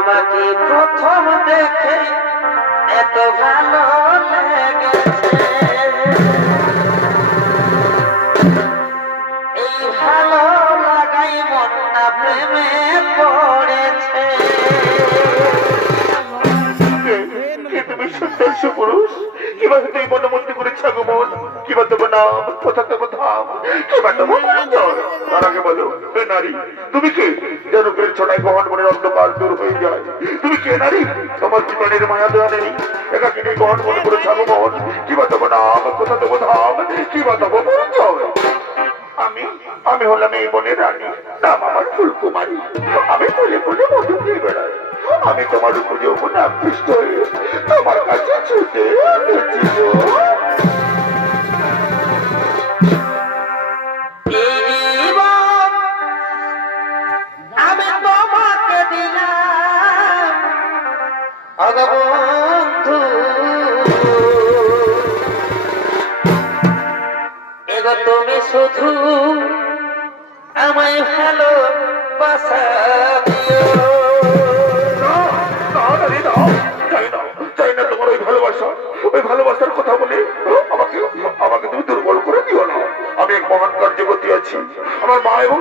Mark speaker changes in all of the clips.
Speaker 1: তোমাকে প্রথম দেখে এত ভালো লেগেছে।
Speaker 2: সুপুরুষ কীভাবে তুই মনোমন্ত্রী করেছ আগমন কিবা তোমার নাম? কোথা তোমার ধাম কিবা তোমার তার আগে বলো, হে নারী, তুমি কে? যেন ফের ছড়াই বহন মনের অন্ধকার দূর হয়ে যায়। তুমি কে নারী? তোমার জীবনের মায়া দেওয়া নেই? একাকি নেই বহন মনে করেছ আগমন কিবা তোমার নাম? কোথা তোমার ধাম কিবা তোমার পরিচয় আমি আমি হলাম এই বনের রানী। নাম আমার ফুলকুমারী। আমি ফুলে ফুলে মধু দিয়ে বেড়াই। আমি তোমার উপর যৌবনে আকৃষ্ট হয়ে তোমার কাছে ছুটে এসেছি।
Speaker 1: তুমি শুধু আমায় ভালো বাসা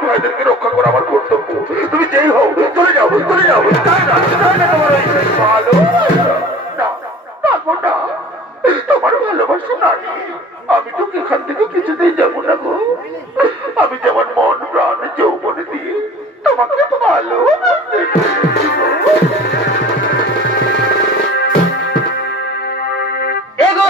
Speaker 2: ভাইদেরকে রক্ষা করা আমার কর্তব্য। তুমি যেই হও, চলে যাও চলে যাও। তোমার ভালোবাসা আমি তো এখান থেকে কিছুতেই যাব না গো। আমি যেমন মন, প্রাণ, যৌবনে দিয়ে তোমাকে ভালো
Speaker 1: এগো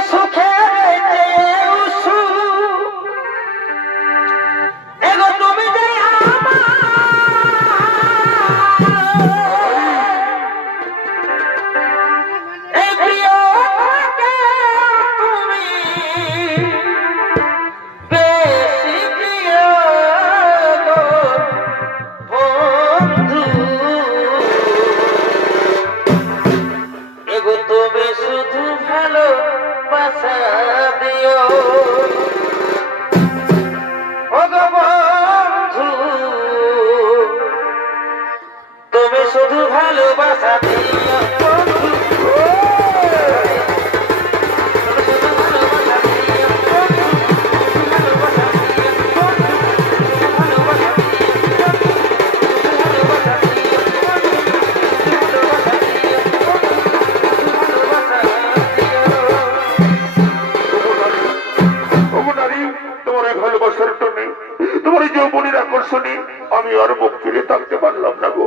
Speaker 2: আকর্ষণে আমি আর মুখ ফিরে থাকতে পারলাম না গো।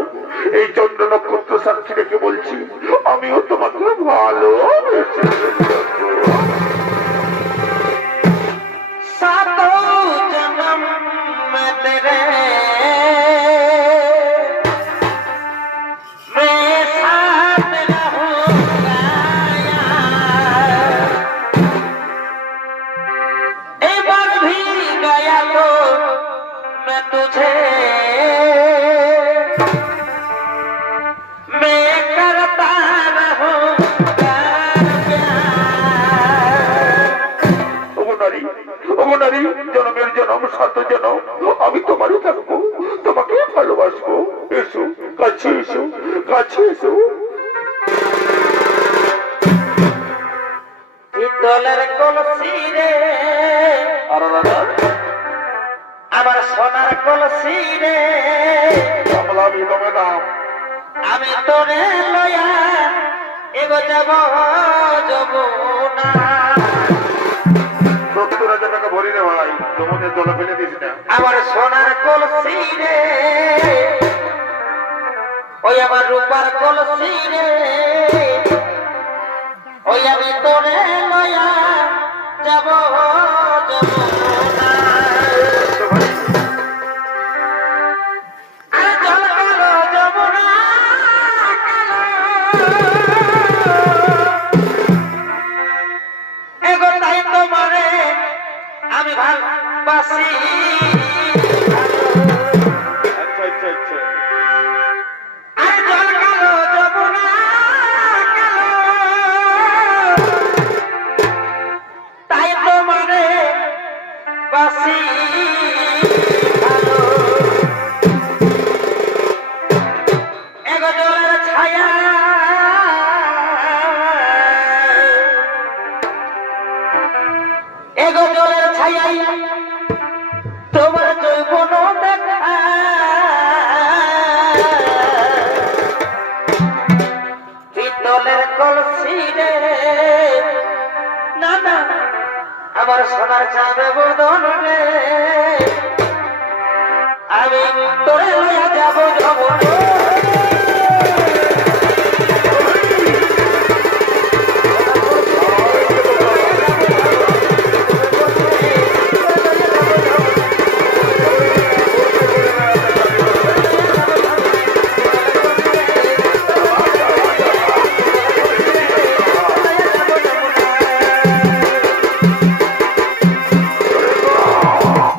Speaker 2: এই চন্দ্র নক্ষত্র সাক্ষী রেখে বলছি, আমিও তোমাকে ভালো কাছে এসো কাছে এসো
Speaker 1: পিতলের কলসি রে। আমার সোনার কলসি রে। আমি তোরে লয়া এগো যাব যমুনা।
Speaker 2: সত্তর হাজার টাকা ভরি রে ভাই। তোমাদের জলে ফেলে দিস না।
Speaker 1: আমার সোনার কলসি রে। ওই আমার রূপার কলসি রে। ওই আমি তোরে লয়া যাব আমি ভালোবাসি। আমার সোনার চাঁদে বদল রে আমি তোরে লইয়া যাব যাব